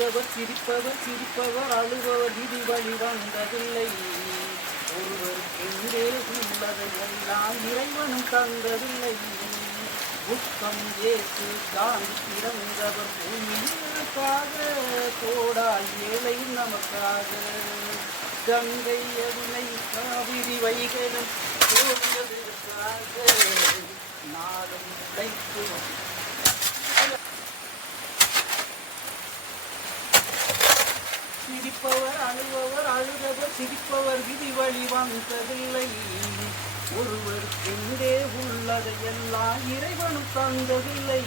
அழுதவர் சிரிப்பவர் சிரிப்பவர் அழுபவர் விதி வழி வந்ததில்லை. ஒருவருக்கென்றே உள்ளதை எல்லாம் இறைவனும் தந்ததில்லை. புத்தம் இயேசு காந்தி பிறந்தவர் பூமியிற்காக, கோடால் ஏழை நமக்காக. கங்கை யமுனை காவிரி வைகலும் தோன்றதற்காக நாடும் உழைக்கும். சிரிப்பவர் அழுபவர் அழுதவர் சிரிப்பவர் விதி வழி வந்ததில்லை. ஒருவருக்கென்றே உள்ளதை எல்லாம் இறைவனும் தந்ததில்லை.